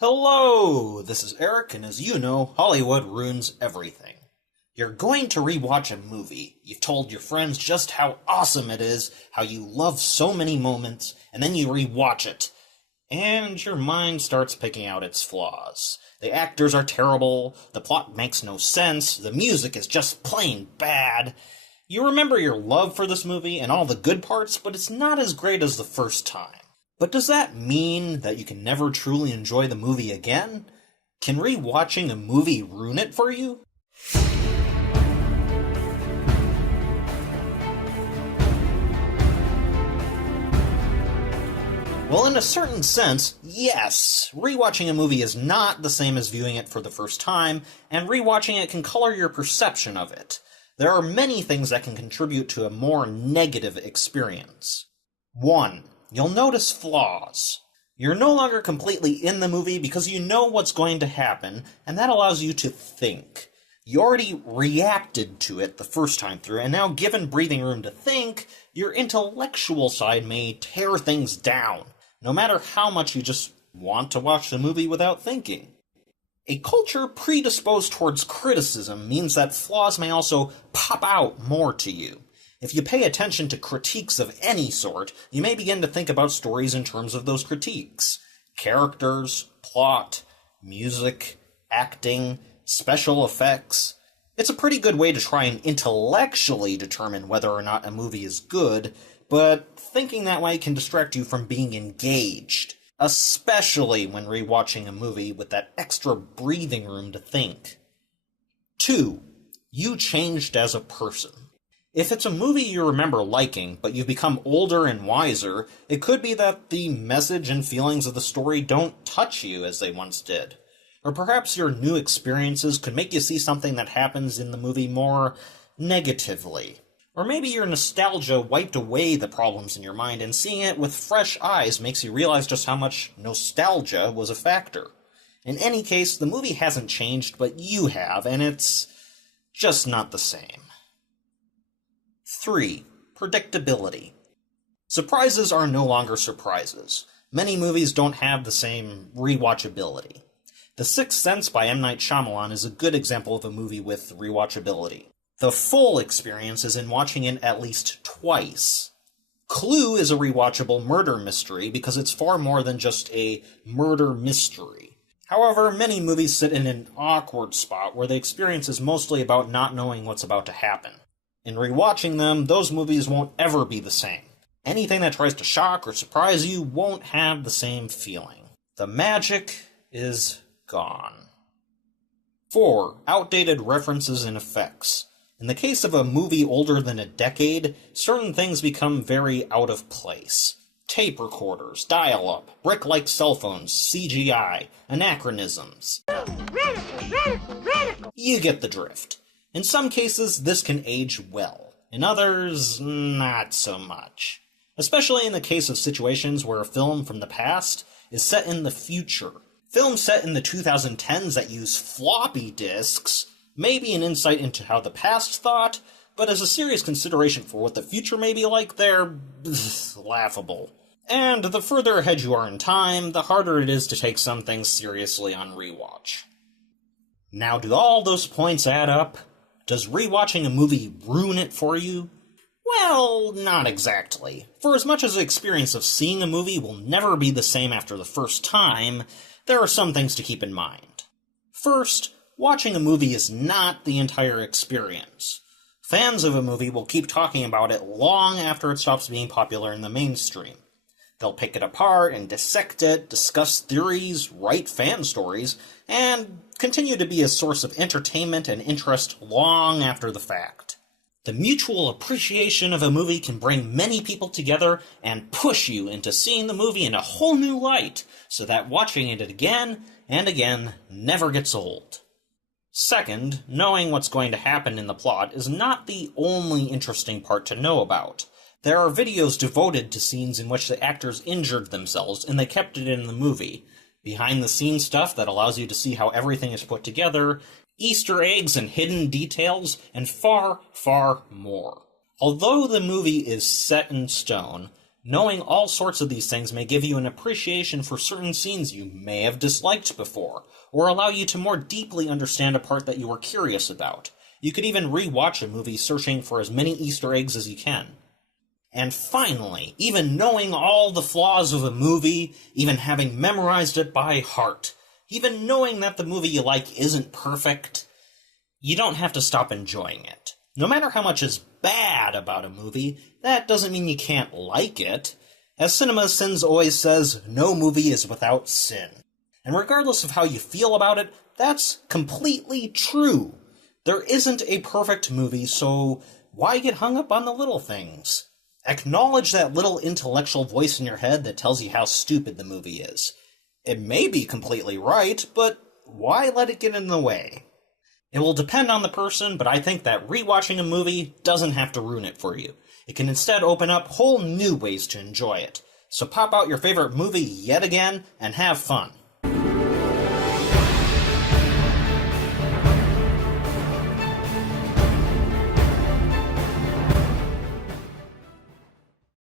Hello, this is Eric, and as you know, Hollywood ruins everything. You're going to rewatch a movie. You've told your friends just how awesome it is, how you love so many moments, and then you rewatch it. And your mind starts picking out its flaws. The actors are terrible, the plot makes no sense, the music is just plain bad. You remember your love for this movie and all the good parts, but it's not as great as the first time. But does that mean that you can never truly enjoy the movie again? Can rewatching a movie ruin it for you? Well, in a certain sense, yes. Rewatching a movie is not the same as viewing it for the first time, and rewatching it can color your perception of it. There are many things that can contribute to a more negative experience. 1. You'll notice flaws. You're no longer completely in the movie because you know what's going to happen, and that allows you to think. You already reacted to it the first time through, and now given breathing room to think, your intellectual side may tear things down, no matter how much you just want to watch the movie without thinking. A culture predisposed towards criticism means that flaws may also pop out more to you. If you pay attention to critiques of any sort, you may begin to think about stories in terms of those critiques. Characters, plot, music, acting, special effects. It's a pretty good way to try and intellectually determine whether or not a movie is good, but thinking that way can distract you from being engaged, especially when rewatching a movie with that extra breathing room to think. 2. You changed as a person. If it's a movie you remember liking, but you've become older and wiser, it could be that the message and feelings of the story don't touch you as they once did. Or perhaps your new experiences could make you see something that happens in the movie more negatively. Or maybe your nostalgia wiped away the problems in your mind, and seeing it with fresh eyes makes you realize just how much nostalgia was a factor. In any case, the movie hasn't changed, but you have, and it's just not the same. 3. Predictability. Surprises are no longer surprises. Many movies don't have the same rewatchability. The Sixth Sense by M. Night Shyamalan is a good example of a movie with rewatchability. The full experience is in watching it at least twice. Clue is a rewatchable murder mystery because it's far more than just a murder mystery. However, many movies sit in an awkward spot where the experience is mostly about not knowing what's about to happen. In rewatching them, those movies won't ever be the same. Anything that tries to shock or surprise you won't have the same feeling. The magic is gone. 4. Outdated references and effects. In the case of a movie older than a decade, certain things become very out of place. Tape recorders, dial-up, brick-like cell phones, CGI, anachronisms. Radical. You get the drift. In some cases, this can age well. In others, not so much. Especially in the case of situations where a film from the past is set in the future. Films set in the 2010s that use floppy disks may be an insight into how the past thought, but as a serious consideration for what the future may be like, they're laughable. And the further ahead you are in time, the harder it is to take some things seriously on rewatch. Now, do all those points add up? Does rewatching a movie ruin it for you? Well, not exactly. For as much as the experience of seeing a movie will never be the same after the first time, there are some things to keep in mind. First, watching a movie is not the entire experience. Fans of a movie will keep talking about it long after it stops being popular in the mainstream. They'll pick it apart and dissect it, discuss theories, write fan stories, and continue to be a source of entertainment and interest long after the fact. The mutual appreciation of a movie can bring many people together and push you into seeing the movie in a whole new light, so that watching it again and again never gets old. Second, knowing what's going to happen in the plot is not the only interesting part to know about. There are videos devoted to scenes in which the actors injured themselves and they kept it in the movie. Behind-the-scenes stuff that allows you to see how everything is put together, Easter eggs and hidden details, and far, far more. Although the movie is set in stone, Knowing all sorts of these things may give you an appreciation for certain scenes you may have disliked before, or allow you to more deeply understand a part that you were curious about. You could even re-watch a movie searching for as many Easter eggs as you can. And finally, even knowing all the flaws of a movie, even having memorized it by heart, even knowing that the movie you like isn't perfect, you don't have to stop enjoying it. No matter how much is bad about a movie, that doesn't mean you can't like it. As Cinema Sins always says, no movie is without sin. And regardless of how you feel about it, that's completely true. There isn't a perfect movie, so why get hung up on the little things? Acknowledge that little intellectual voice in your head that tells you how stupid the movie is. It may be completely right, but why let it get in the way? It will depend on the person, but I think that rewatching a movie doesn't have to ruin it for you. It can instead open up whole new ways to enjoy it. So pop out your favorite movie yet again and have fun.